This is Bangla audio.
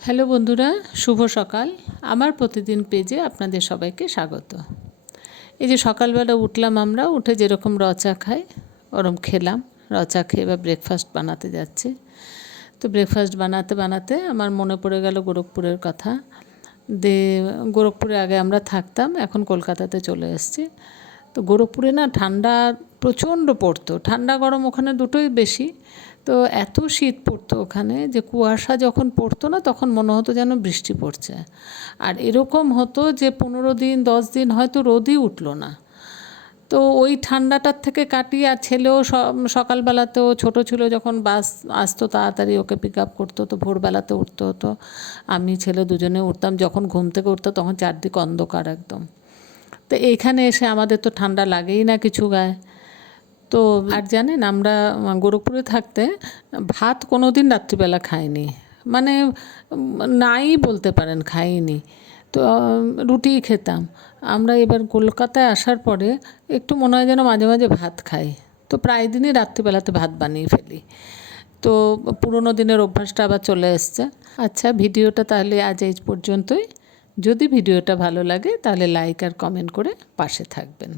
হ্যালো বন্ধুরা, শুভ সকাল। আমার প্রতিদিন পেজে আপনাদের সবাইকে স্বাগত। এই যে সকালবেলা উঠলাম, আমরা উঠে যেরকম চা খাই ওরম খেলাম। চা খেয়ে এবার ব্রেকফাস্ট বানাতে যাচ্ছি। তো ব্রেকফাস্ট বানাতে বানাতে আমার মনে পড়ে গেল গোরখপুরের কথা। গোরখপুরে আগে আমরা থাকতাম, এখন কলকাতাতে চলে এসেছি। তো গোরখপুরে না ঠান্ডা প্রচণ্ড পড়তো, ঠান্ডা গরম ওখানে দুটোই বেশি। তো এত শীত পড়তো ওখানে যে কুয়াশা যখন পড়তো না তখন মনে হতো যেন বৃষ্টি পড়ছে। আর এরকম হতো যে 15 দিন 10 দিন হয়তো রোদই উঠলো না। তো ওই ঠান্ডাটার থেকে কাটিয়ে, আর ছেলেও সকালবেলাতেও ছোটো ছিল যখন বাস আসতো তাড়াতাড়ি ওকে পিক আপ করতো, তো ভোরবেলাতে উঠতে হতো। আমি ছেলে দুজনে উঠতাম, যখন ঘুম থেকে উঠতো তখন চারদিক অন্ধকার একদম। তো এইখানে এসে আমাদের তো ঠান্ডা লাগেই না কিছু গায়ে। তো আর জানেন, আমরা গোরখপুরে থাকতে ভাত কোনো দিন রাত্রিবেলা খাইনি, মানে নাই বলতে পারেন, খাইনি। তো রুটিই খেতাম। আমরা এবার কলকাতায় আসার পরে একটু মনে হয় যেন মাঝে মাঝে ভাত খাই। তো প্রায় দিনই রাত্রিবেলাতে ভাত বানিয়ে ফেলি। তো পুরোনো দিনের অভ্যাসটা আবার চলে এসছে। আচ্ছা, ভিডিওটা তাহলে আজ এই পর্যন্তই। যদি ভিডিওটা ভালো লাগে তাহলে লাইক আর কমেন্ট করে পাশে থাকবেন।